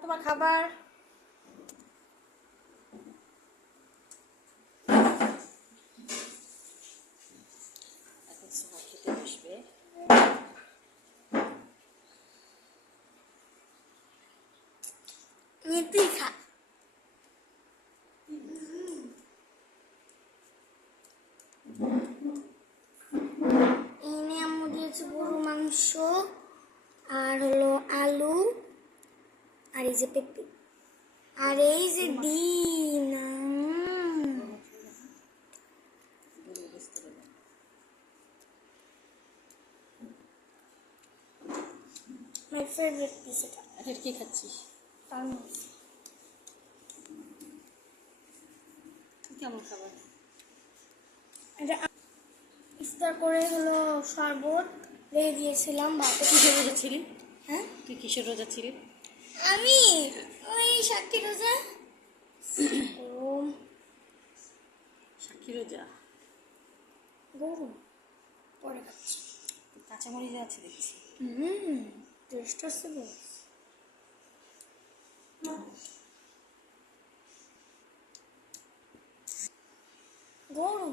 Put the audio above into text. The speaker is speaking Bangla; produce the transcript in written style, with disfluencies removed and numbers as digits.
তোমার খাবার এখন সোনা খেতে বসবে। তুই খা। এনে আম্মু দিয়েছে গরু মাংস আর হলো আলু আর এই যে পেঁপে আর এই যে ডিম। মাই ফেভারিট পিস এটা। এটা কি খাচ্ছিস? কেমন খাবার? এটা ইফতার করে হলো শরবত রেখে দিয়েছিলাম ভাতে। কিসের রোজা ছিলি? হ্যাঁ তুই কিসের রোজা ছিলি? আমি ওই সাক্ষী রোজা। সাক্ষী রোজা। গরু পরে খাচ্ছি। কাঁচামরিচ আছে দেখছি। টেস্ট আছে গরু।